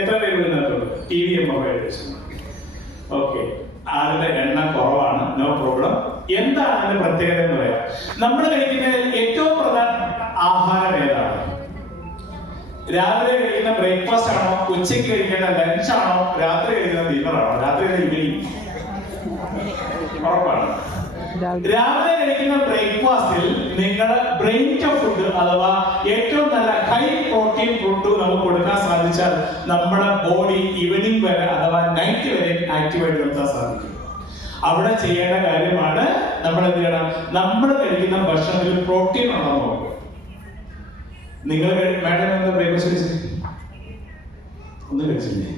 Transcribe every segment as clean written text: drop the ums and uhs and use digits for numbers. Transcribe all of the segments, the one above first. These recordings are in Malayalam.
എത്ര പേര് ഇതിനകത്തുണ്ട്? TVM ഓക്കെ, അതിന്റെ എണ്ണം കുറവാണ്, നോ പ്രോബ്ലം. എന്താണ് അതിന്റെ പ്രത്യേകത എന്ന് പറയാം? നമ്മൾ കഴിക്കുന്നതിൽ ഏറ്റവും പ്രധാനപ്പെട്ട ആഹാരം ഏതാണ്? രാവിലെ കഴിക്കുന്ന ബ്രേക്ക്ഫാസ്റ്റ് ആണോ, ഉച്ചയ്ക്ക് കഴിക്കുന്ന ലഞ്ച് ആണോ, രാത്രി കഴിക്കുന്ന ഡിന്നർ ആണോ? രാത്രി ഈവനിങ് ഉറപ്പാണ്. രാവിലെ കഴിക്കുന്ന ബ്രേക്ക്ഫാസ്റ്റിൽ നിങ്ങൾ ബ്രെയിൻ ഫുഡ് അഥവാ ഏറ്റവും നല്ല ഹൈ പ്രോട്ടീൻ ഫുഡ് നമുക്ക് കൊടുക്കാൻ സാധിച്ചാൽ നമ്മുടെ ബോഡി ഈവനിങ് വരെ അഥവാ നൈറ്റ് വരെ ആക്റ്റീവായിട്ട് നിർത്താൻ സാധിക്കും. അവിടെ ചെയ്യേണ്ട കാര്യമാണ് നമ്മൾ എന്ത് ചെയ്യണം? നമ്മൾ കഴിക്കുന്ന ഭക്ഷണത്തിൽ പ്രോട്ടീൻ ഉണ്ടോ നോക്കുക. നിങ്ങൾ മാഡം എന്താ ബ്രേക്ക്ഫാസ്റ്റ് കഴിച്ചില്ലേ? ഒന്നും കഴിച്ചില്ലേ?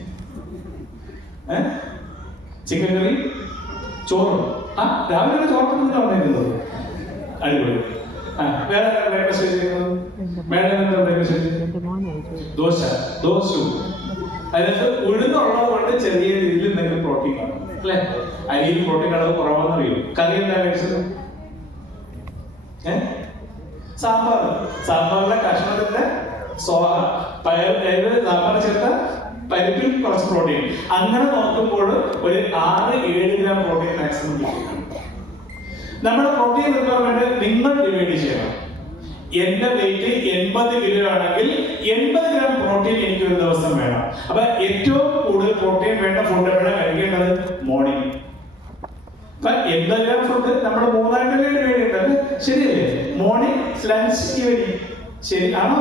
ചിക്കൻ കറി, ചോറ്. രാവിലെ ചോറൊക്കെ വന്നിരുന്നത് അടിപൊളി. വേറെ ബ്രേക്ക്ഫാസ്റ്റ് കഴിച്ചിരുന്നത്? മാഡം എന്താ ബ്രേക്ക്ഫാസ്റ്റ്? ദോശ. അതിനകത്ത് ഉഴുന്നുള്ളത് കൊണ്ട് ചെറിയ രീതിയിൽ എന്തെങ്കിലും പ്രോട്ടീൻ കാണും അല്ലെ? അരിയിൽ പ്രോട്ടീൻ അളവ് കുറവാന്ന് അറിയും. കറി എന്താ കഴിച്ചത്? സാമ്പാറിലെ കഷ്ണത്തിന്റെ സാമ്പാർ ചേർത്ത പരിപ്പിൽ കുറച്ച് പ്രോട്ടീൻ. അങ്ങനെ നോക്കുമ്പോൾ ഒരു 6-7 ഗ്രാം പ്രോട്ടീൻ മാക്സിമം കിട്ടും. നമ്മുടെ പ്രോട്ടീൻ റിക്വയർമെന്റ് നിങ്ങൾ ഡിവൈഡ് ചെയ്യണം. എന്റെ വെയിറ്റ് 80 കിലോ ആണെങ്കിൽ 80 ഗ്രാം പ്രോട്ടീൻ എനിക്ക് ഒരു ദിവസം വേണം. അപ്പൊ ഏറ്റവും കൂടുതൽ പ്രോട്ടീൻ വേണ്ട ഫുഡ് എപ്പോഴാണ് കഴിക്കേണ്ടത്? മോർണിംഗ്. അപ്പൊ 80 ഗ്രാം ഫുഡ് നമ്മൾ 3 ഡിവൈഡ് ചെയ്യേണ്ടത് ശരിയല്ലേ? Morning, lunch, evening. ശരി ആണോ?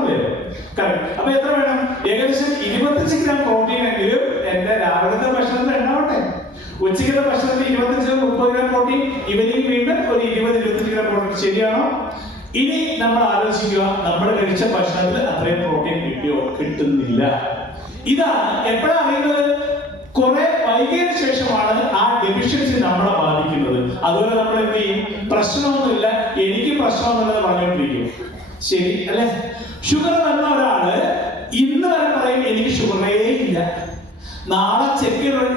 കറക്റ്റ്. അപ്പൊ എത്ര വേണം? ഏകദേശം 25 ഗ്രാം പ്രോട്ടീൻ എങ്കിലും എന്റെ രാവിലത്തെ ഭക്ഷണത്തിൽ ഉണ്ടാവട്ടെ. ഉച്ചയ്ക്കത്തെ ഭക്ഷണത്തിൽ 25-30 ഗ്രാം പ്രോട്ടീൻ, ഈവനിങ് വീണ്ടും ഒരു 20-25 ഗ്രാം പ്രോട്ടീൻ. ശരിയാണോ? ഇനി നമ്മൾ ആലോചിക്കുക, നമ്മൾ കഴിച്ച ഭക്ഷണത്തിൽ അത്രയും പ്രോട്ടീൻ കിട്ടിയോ? കിട്ടുന്നില്ല. ഇതാണ് എപ്പോഴാണ് അറിയുന്നത്? കുറെ വൈകിയതിനു ശേഷമാണ് ആ ഡെഫിഷ്യൻസി നമ്മളെ ബാധിക്കുന്നത്. അതുപോലെ നമ്മൾ എന്ത് ചെയ്യും? പ്രശ്നമൊന്നുമില്ല, എനിക്ക് പ്രശ്നമൊന്നുമില്ലെന്ന് പറഞ്ഞുകൊണ്ടിരിക്കും. ശരി അല്ലെ? ഷുഗർ വന്ന ഒരാള് ഇന്ന് വരെ പറയും എനിക്ക് ഷുഗറേ ഇല്ല. നാളെ ചെക്ക് ചെയ്യണം,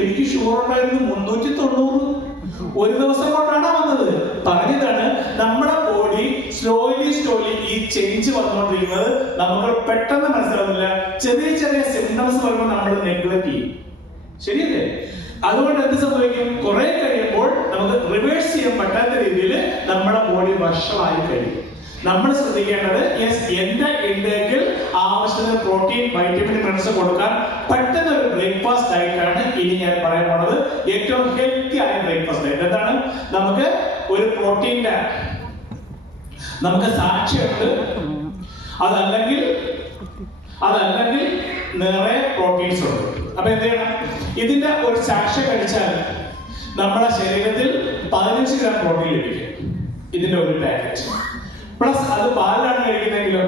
എനിക്ക് ഷുഗർ ഉണ്ടായിരുന്നു 390. ഒരു ദിവസം കൊണ്ടാണ് വന്നത്. പറഞ്ഞതാണ് നമ്മുടെ ബോഡി സ്ലോലി ഈ ചേഞ്ച് വന്നുകൊണ്ടിരിക്കുന്നത് നമുക്ക് പെട്ടെന്ന് മനസ്സിലാവില്ല. ചെറിയ സിംറ്റംസ് വരുമ്പോൾ നമ്മൾ നെഗ്ലക്ട് ചെയ്യും. ശരിയല്ലേ? അതുകൊണ്ട് എന്ത് സംഭവിക്കും? കുറെ കഴിയുമ്പോൾ നമുക്ക് റിവേഴ്സ് ചെയ്യാൻ പറ്റാത്ത രീതിയിൽ നമ്മുടെ ബോഡി വഷളായി കഴിയും. നമ്മൾ ശ്രദ്ധിക്കേണ്ടത് എന്റെ ഇൻടേക്കിൽ ആവശ്യത്തിന് പ്രോട്ടീൻ, വൈറ്റമിൻ, മിനറൽസ് കൊടുക്കാൻ പറ്റുന്ന ഒരു ബ്രേക്ക്ഫാസ്റ്റ് ഡയറ്റാണ് ഇനി ഞാൻ പറയാൻ പോണത്. ഏറ്റവും ഹെൽത്തി ആയ ബ്രേക്ക്ഫാസ്റ്റ് ഡയറ്റ് എന്താണ്? നമുക്ക് ഒരു പ്രോട്ടീന്റെ നമുക്ക് സാക്ഷ്യമുണ്ട്. അതല്ലെങ്കിൽ നിറയെ പ്രോട്ടീൻസ് ഉണ്ട്. അപ്പൊ എന്ത് ചെയ്യണം? ഇതിന്റെ ഒരു സാക്ഷ്യം കഴിച്ചാൽ നമ്മുടെ ശരീരത്തിൽ 15 ഗ്രാം പ്രോട്ടീൻ ലഭിക്കും. ഇതിന്റെ ഒരു പാക്കറ്റ്. പ്ലസ് അത് പാലിലാണ് കഴിക്കുന്നെങ്കിലോ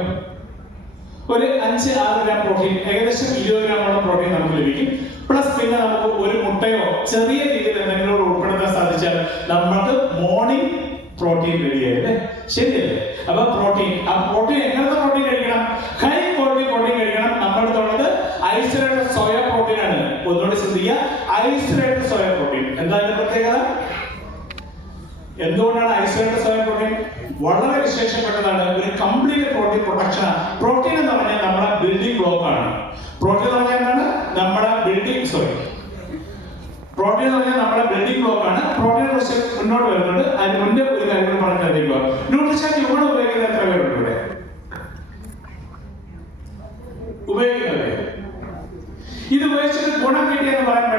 ഒരു 5-6 ഗ്രാം പ്രോട്ടീൻ, ഏകദേശം 20 ഗ്രാമോളം പ്രോട്ടീൻ നമുക്ക് ലഭിക്കും. പ്ലസ് പിന്നെ നമുക്ക് ഒരു മുട്ടയോ ചെറിയ രീതിയിൽ എന്തെങ്കിലും ഉൾപ്പെടുത്താൻ സാധിച്ചാൽ നമുക്ക് മോർണിംഗ് പ്രോട്ടീൻ റെഡിയായില്ലേ? ശരിയല്ലേ? അപ്പൊ പ്രോട്ടീൻ എങ്ങനത്തെ പ്രോട്ടീൻ കഴിക്കണം? ഹൈ ക്വാളിറ്റി പ്രോട്ടീൻ കഴിക്കണം. നമ്മുടെ ഉള്ളത് ഐസൊലേറ്റഡ് സോയ പ്രോട്ടീൻ ആണ്. ഒന്നുകൂടി ശ്രദ്ധിക്കുക, ഐസൊലേറ്റഡ് സോയ പ്രോട്ടീൻ. എന്താ അതിന്റെ പ്രത്യേകത? എന്തുകൊണ്ടാണ് ഐസൊലേറ്റഡ് സോയ പ്രോട്ടീൻ വളരെ വിശേഷപ്പെട്ടതാണ്? ഒരു കംപ്ലീറ്റ് പ്രോട്ടീൻ പ്രൊട്ടക്ഷൻ. പ്രോട്ടീൻ എന്ന് പറഞ്ഞാൽ നമ്മുടെ ബിൽഡിംഗ് ബ്ലോക്ക് ആണ്. പ്രോട്ടീൻ എന്ന് പറഞ്ഞാൽ എന്താണ്? നമ്മുടെ പ്രോട്ടീൻ എന്ന് പറഞ്ഞാൽ നമ്മുടെ ബിൽഡിംഗ് ബ്ലോക്ക് ആണ്. പ്രോട്ടീനെ കുറിച്ച് മുന്നോട്ട് വരുന്നുണ്ട്. അതിന് മുന്നേ ഒരു കാര്യം പറഞ്ഞിരിക്കുക. ന്യൂട്രീഷൻ ഇവിടെ ഉപയോഗിക്കുന്നത് എത്ര പേരുണ്ട്? ഇവിടെ ഉപയോഗിക്കുന്നത് ഇത് ഉപയോഗിച്ചിട്ട് ഗുണം കിട്ടിയെന്ന് പറയാൻ